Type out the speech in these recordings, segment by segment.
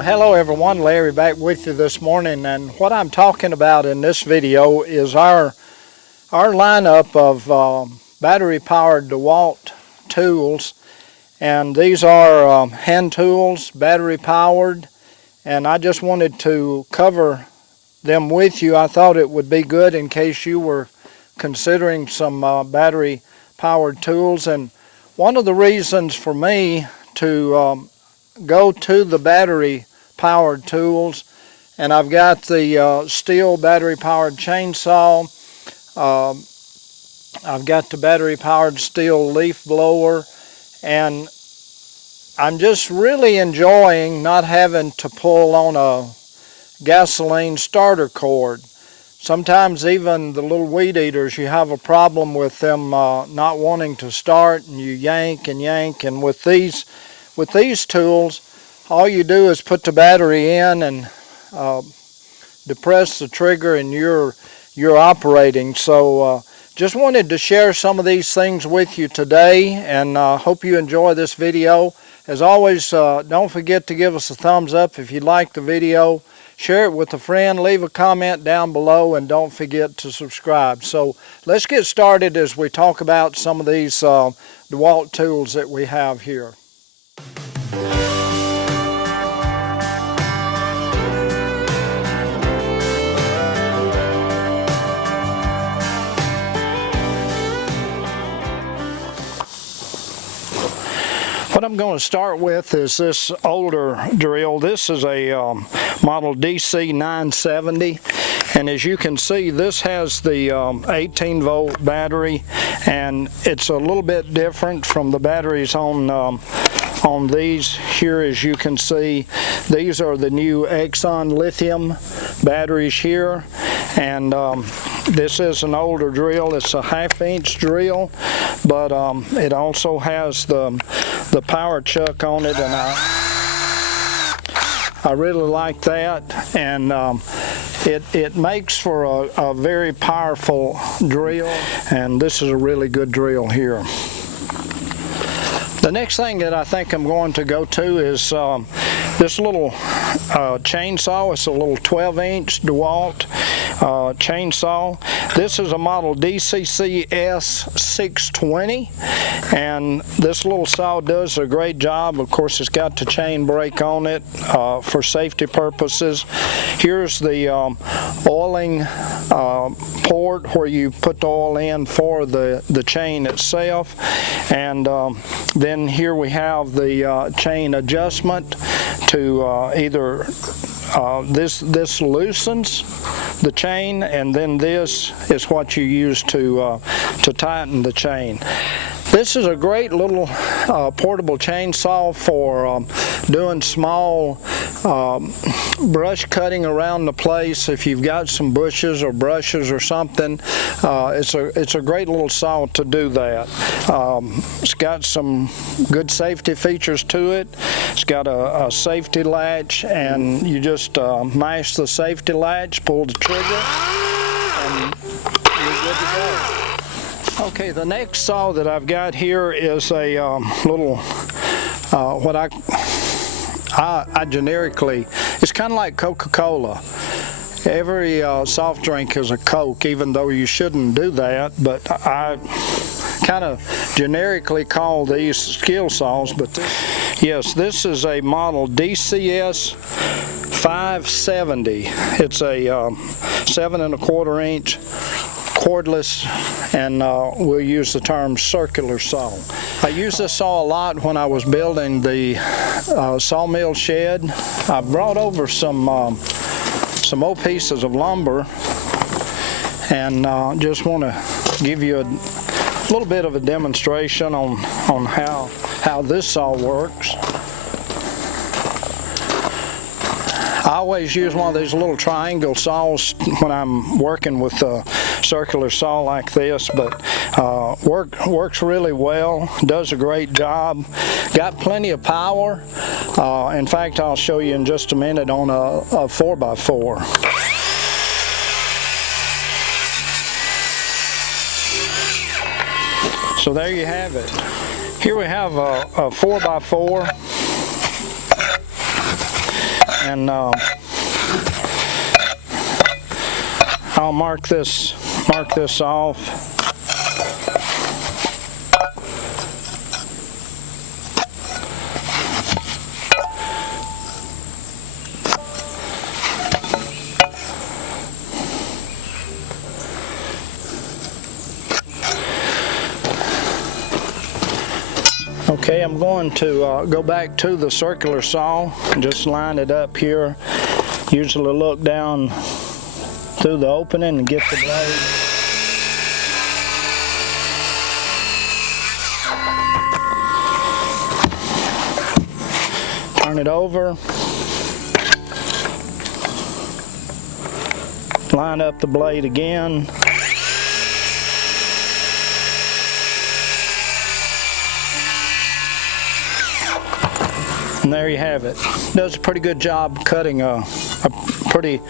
Well, hello everyone, Larry back with you this morning, and what I'm talking about in this video is our lineup of battery-powered DeWALT tools, and these are hand tools, battery-powered, and I just wanted to cover them with you. I thought it would be good in case you were considering some battery-powered tools, and one of the reasons for me to go to the battery powered tools, and I've got the steel battery powered chainsaw, I've got the battery powered steel leaf blower, and I'm just really enjoying not having to pull on a gasoline starter cord. Sometimes even the little weed eaters, you have a problem with them not wanting to start, and you yank and yank, and with these tools, all you do is put the battery in and depress the trigger, and you're operating. So just wanted to share some of these things with you today, and hope you enjoy this video. As always, don't forget to give us a thumbs up if you like the video. Share it with a friend, leave a comment down below, and don't forget to subscribe. So let's get started as we talk about some of these DeWALT tools that we have here. What I'm going to start with is this older drill. This is a model DC 970, and as you can see, this has the 18 volt battery, and it's a little bit different from the batteries on these here. As you can see, these are the new Exxon lithium batteries here, and this is an older drill. It's a 1/2 inch drill, but it also has the power chuck on it, and I really like that, and it makes for a very powerful drill, and this is a really good drill here. The next thing that I think I'm going to go to is this little chainsaw. It's a little 12-inch DeWALT chainsaw. This is a model DCCS 620, and this little saw does a great job. Of course, it's got the chain brake on it for safety purposes. Here's the oiling port where you put the oil in for the chain itself, and then here we have the chain adjustment to either this loosens the chain, and then this is what you use to tighten the chain. This is a great little portable chainsaw for doing small brush cutting around the place. If you've got some bushes or brushes or something, it's a great little saw to do that. It's got some good safety features to it. It's got a safety latch, and you just mash the safety latch, pull the trigger, and you're good to go. Okay, the next saw that I've got here is a little, what I generically, it's kind of like Coca-Cola. Every soft drink is a Coke, even though you shouldn't do that, but I kind of generically call these skill saws. But yes, this is a model DCS 570. It's a 7 1/4 inch cordless, and we'll use the term circular saw. I used this saw a lot when I was building the sawmill shed. I brought over some old pieces of lumber, and just want to give you a little bit of a demonstration on how this saw works. I always use one of these little triangle saws when I'm working with a circular saw like this, but works really well, does a great job, got plenty of power. In fact, I'll show you in just a minute on a 4x4. So there you have it. Here we have a 4x4. and I'll mark this off. Okay, I'm going to go back to the circular saw and just line it up here. Usually look down through the opening and get the blade. Turn it over. Line up the blade again. And there you have it. Does a pretty good job cutting a pretty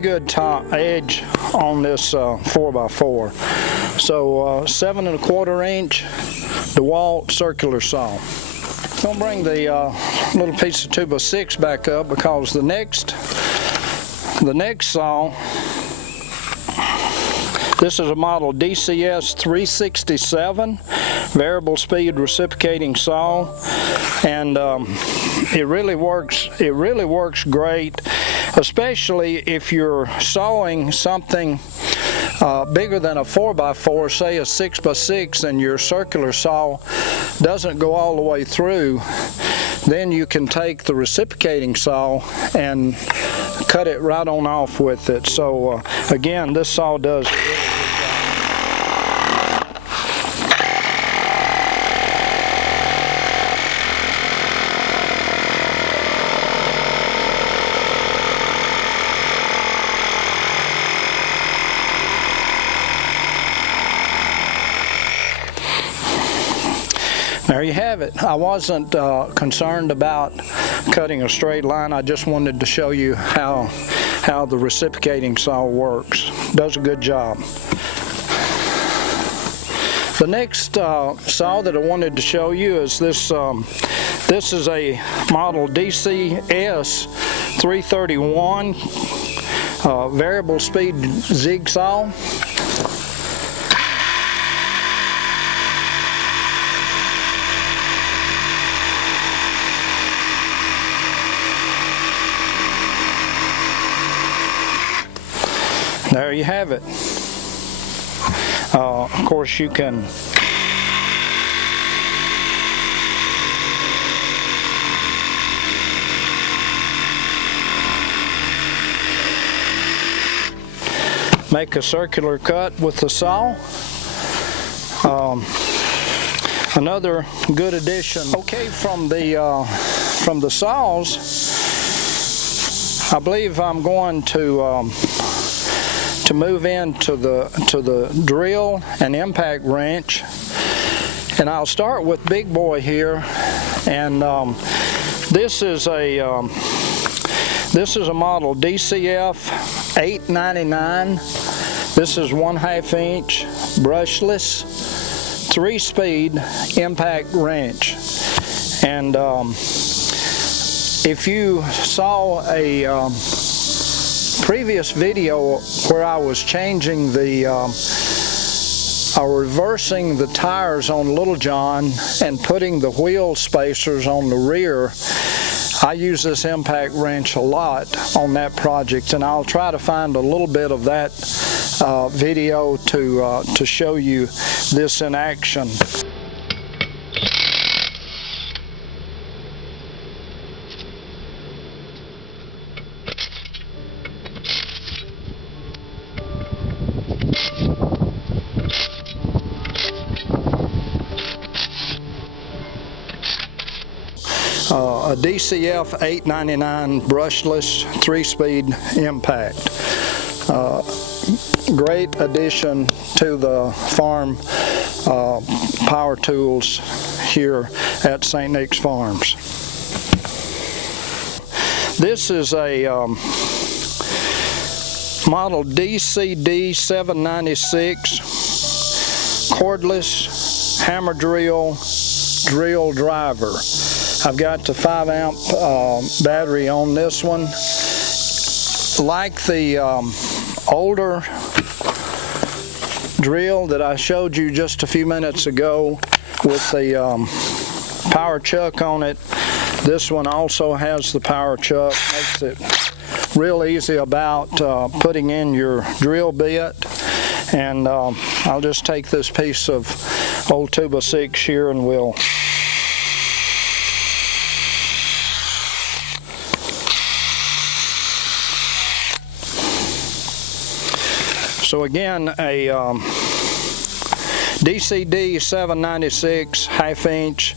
good top edge on this 4x4. So 7 1/4 inch DeWALT circular saw. I'm gonna bring the little piece of 2x6 back up because the next saw, this is a model DCS 367 variable speed reciprocating saw, and it really works great, especially if you're sawing something bigger than a 4x4, say a 6x6, and your circular saw doesn't go all the way through. Then you can take the reciprocating saw and cut it right on off with it. So again, this saw does a really good job. There you have it. I wasn't concerned about cutting a straight line. I just wanted to show you how the reciprocating saw works. Does a good job. The next saw that I wanted to show you is this. This is a model DCS 331 variable speed zig saw. There you have it. Of course, you can make a circular cut with the saw. Another good addition. Okay, from the saws, I believe I'm going to move into the drill and impact wrench, and I'll start with big boy here. And this is a model DCF 899. This is 1/2 inch brushless 3-speed impact wrench. And if you saw a previous video where I was changing reversing the tires on Little John and putting the wheel spacers on the rear, I use this impact wrench a lot on that project, and I'll try to find a little bit of that video to show you this in action. A DCF 899 brushless 3-speed impact. Great addition to the farm power tools here at St. Nick's Farms. This is a model DCD 796 cordless hammer drill driver. I've got the 5-amp battery on this one. Like the older drill that I showed you just a few minutes ago with the power chuck on it, this one also has the power chuck. Makes it real easy about putting in your drill bit. And I'll just take this piece of old 2x6 here and we'll so again, a DCD 796 1/2-inch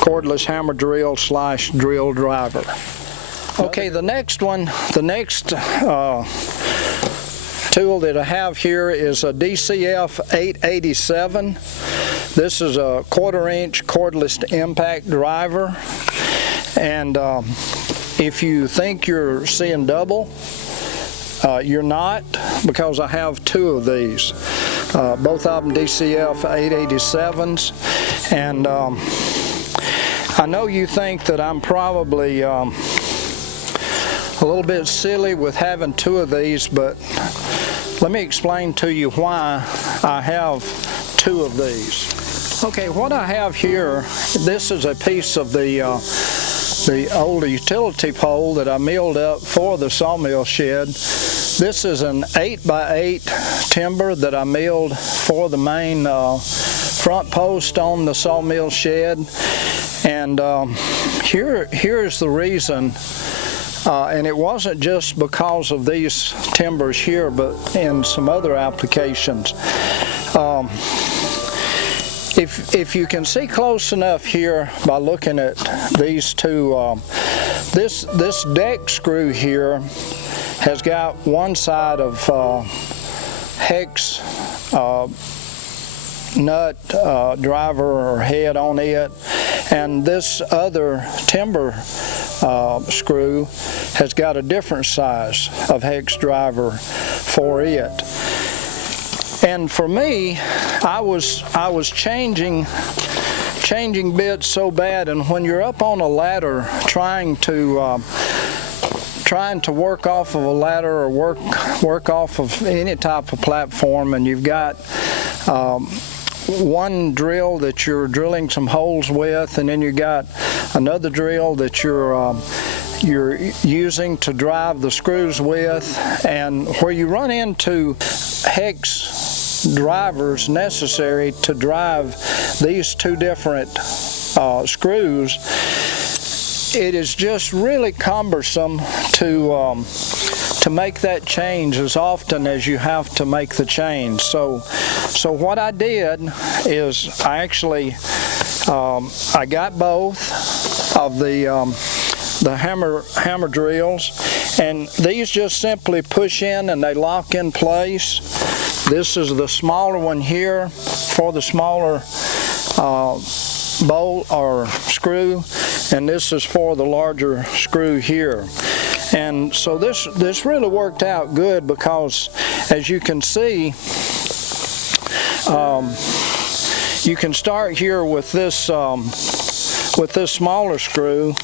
cordless hammer drill / drill driver. Okay, the next tool that I have here is a DCF 887. This is a 1/4-inch cordless impact driver, and if you think you're seeing double, you're not, because I have 2 of these, both of them DCF 887s, and I know you think that I'm probably a little bit silly with having 2 of these, but let me explain to you why I have 2 of these. Okay, what I have here, this is a piece of the older utility pole that I milled up for the sawmill shed. This is an 8x8 timber that I milled for the main front post on the sawmill shed. And here's the reason, and it wasn't just because of these timbers here, but in some other applications. If you can see close enough here by looking at these 2, this deck screw here has got one side of hex nut driver or head on it, and this other timber screw has got a different size of hex driver for it. And for me, I was changing bits so bad, and when you're up on a ladder trying to work off of a ladder or work off of any type of platform, and you've got one drill that you're drilling some holes with, and then you got another drill that you're using to drive the screws with, and where you run into hex drivers necessary to drive these 2 different screws, it is just really cumbersome to make that change as often as you have to make the change. So what I did is I actually I got both of the hammer drills, and these just simply push in and they lock in place. This is the smaller one here for the smaller bolt or screw, and this is for the larger screw here. And so this really worked out good, because as you can see, you can start here with this smaller screw,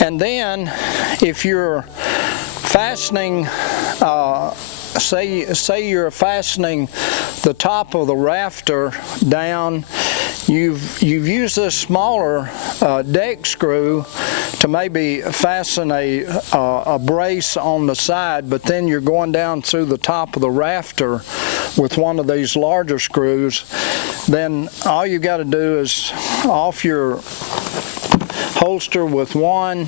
and then if you're fastening, say you're fastening the top of the rafter down, you've used this smaller deck screw to maybe fasten a brace on the side, but then you're going down through the top of the rafter with one of these larger screws, then all you got to do is off your holster with one,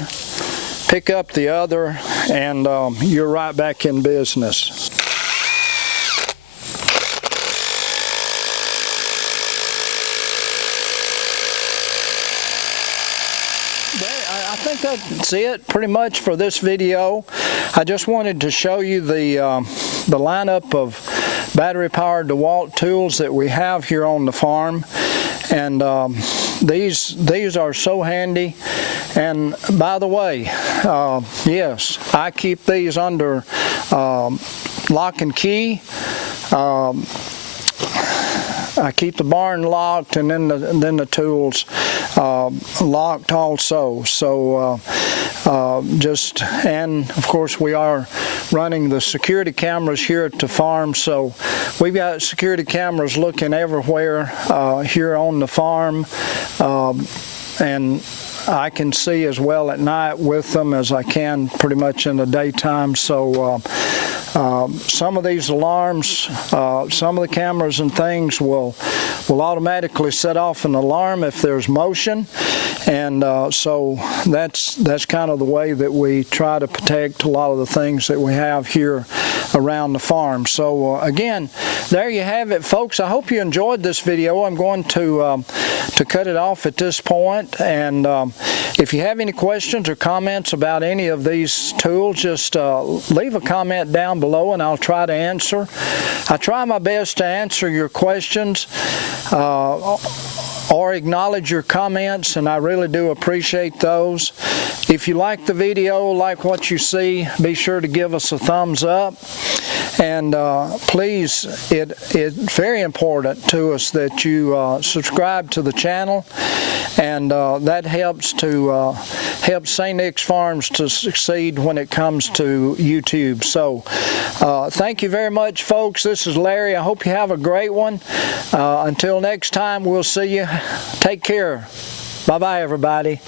pick up the other, and you're right back in business. I think that's it pretty much for this video. I just wanted to show you the lineup of battery-powered DeWALT tools that we have here on the farm. And these are so handy. And by the way, yes, I keep these under lock and key. I keep the barn locked, and then the tools locked also. So and of course we are running the security cameras here at the farm, so we've got security cameras looking everywhere here on the farm, and I can see as well at night with them as I can pretty much in the daytime. So some of these alarms, some of the cameras and things will automatically set off an alarm if there's motion, and so that's kind of the way that we try to protect a lot of the things that we have here around the farm. So again, there you have it, folks. I hope you enjoyed this video. I'm going to cut it off at this point, and if you have any questions or comments about any of these tools, just leave a comment down below and I'll try to answer. I try my best to answer your questions or acknowledge your comments, and I really do appreciate those. If you like the video, like what you see, be sure to give us a thumbs up. And please, it's very important to us that you subscribe to the channel, and that helps to help St. Nick's Farms to succeed when it comes to YouTube. So thank you very much, folks. This is Larry. I hope you have a great one. Until next time, we'll see you. Take care. Bye-bye, everybody.